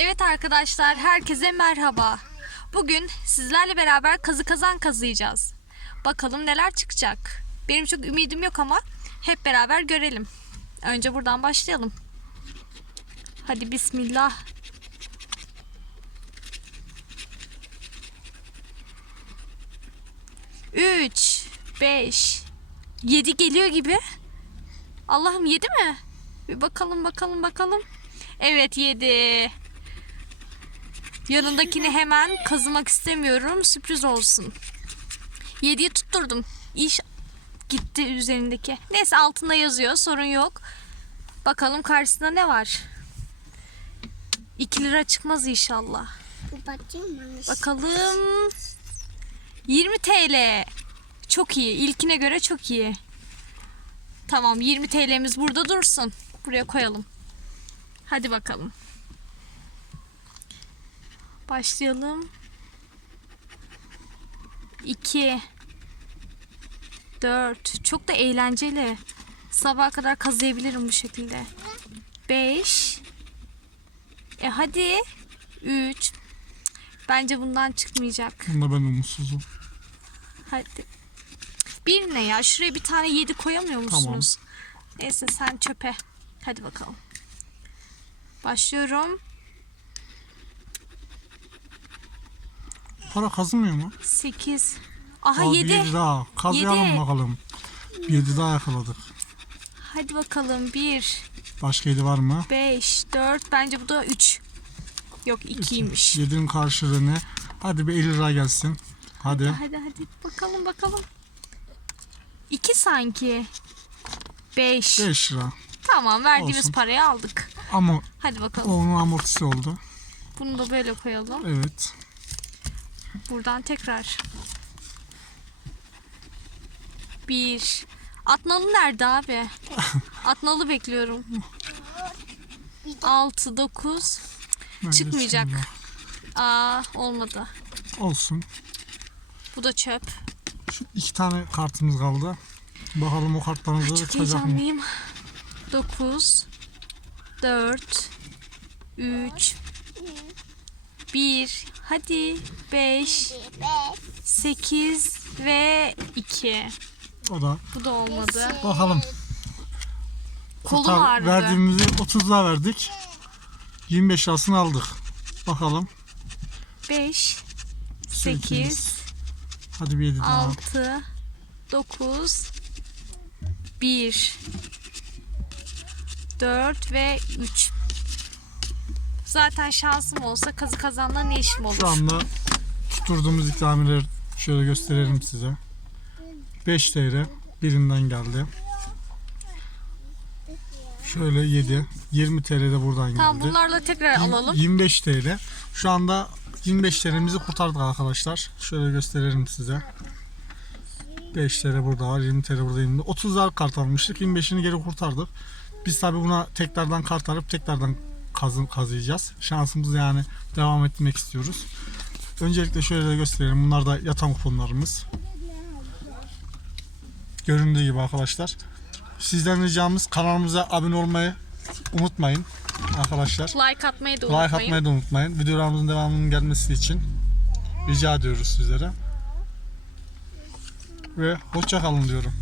Evet arkadaşlar, herkese merhaba. Bugün sizlerle beraber kazı kazan kazıyacağız. Bakalım neler çıkacak. Benim çok ümidim yok ama hep beraber görelim. Önce buradan başlayalım. Hadi bismillah. Üç, beş, yedi geliyor gibi. Allah'ım yedi mi? Bir bakalım bakalım bakalım. Evet yedi. Yanındakini hemen kazımak istemiyorum. Sürpriz olsun. 7'yi tutturdum. İş gitti üzerindeki. Neyse altında yazıyor. Sorun yok. Bakalım karşısında ne var? 2 lira çıkmaz inşallah. Bakayım mı? Bakalım. 20 TL. Çok iyi. İlkine göre çok iyi. Tamam 20 TL'miz burada dursun. Buraya koyalım. Hadi bakalım. Başlayalım. 2 4 Çok da eğlenceli. Sabaha kadar kazıyabilirim bu şekilde. 5 E hadi. 3 Bence bundan çıkmayacak. Bunda ben umutsuzum. Hadi. Bir ne ya? Şuraya bir tane yedi koyamıyor musunuz? Neyse sen çöpe. Hadi bakalım. Başlıyorum. Para kazınmıyor mu? 8. Aha Aa, bir 7. Yedi daha. Kazıyalım Yedi. bakalım. Bir Yedi daha yakaladık. Hadi bakalım. 1, Başka yedi var mı? 5, 4. Bence bu da 3. Yok 2'ymiş. Yedinin karşılığı ne? Hadi bir 50 lira gelsin. Hadi. Hadi hadi bakalım bakalım. 2 sanki. 5. 5 lira. Tamam verdiğimiz Olsun. parayı aldık. Ama Hadi bakalım. onun amortisi oldu. Bunu da böyle koyalım. Evet. Buradan tekrar. Bir. Atnalı nerede abi? Atnalı bekliyorum. Altı, dokuz. Bence Çıkmayacak. şimdi Aa olmadı. Olsun. Bu da çöp. Şu iki tane kartımız kaldı. Bakalım o kartlarımızda Çok çıkacak mı? heyecanlıyım. Dokuz. Dört. Üç. Bir. Hadi. Beş. Sekiz ve iki. O da. Bu da olmadı. Bakalım. Kolum Kurtar- ağrıdı. Verdiğimizi 30 lira verdik. 25 lirasını aldık. Bakalım. Beş. Sekiz. Sekiz. Hadi bir 7 daha. 6 9 1 4 ve 3 Zaten şansım olsa kazı kazanla ne işim olur? Şu anda tutturduğumuz ikramiyeleri şöyle gösterelim size. 5 TL birinden geldi. Şöyle 7. 20 TL de buradan Tamam geldi. bunlarla tekrar Yirmi- alalım. 25 TL. Şu anda 25 TL'mizi kurtardık arkadaşlar. Şöyle gösterelim size. 5 TL burada var, 20 TL burada 20 30 lira kart almıştık. 25'ini geri kurtardık. Biz tabi buna tekrardan kart alıp tekrardan kazı, kazıyacağız. Şansımızı yani devam etmek istiyoruz. Öncelikle şöyle de gösterelim. Bunlar da yatan kuponlarımız. Göründüğü gibi arkadaşlar. Sizden ricamız kanalımıza abone olmayı unutmayın arkadaşlar. Like atmayı da Like unutmayın. atmayı da unutmayın. Videolarımızın devamının gelmesi için rica ediyoruz sizlere. Ve hoşça kalın diyorum.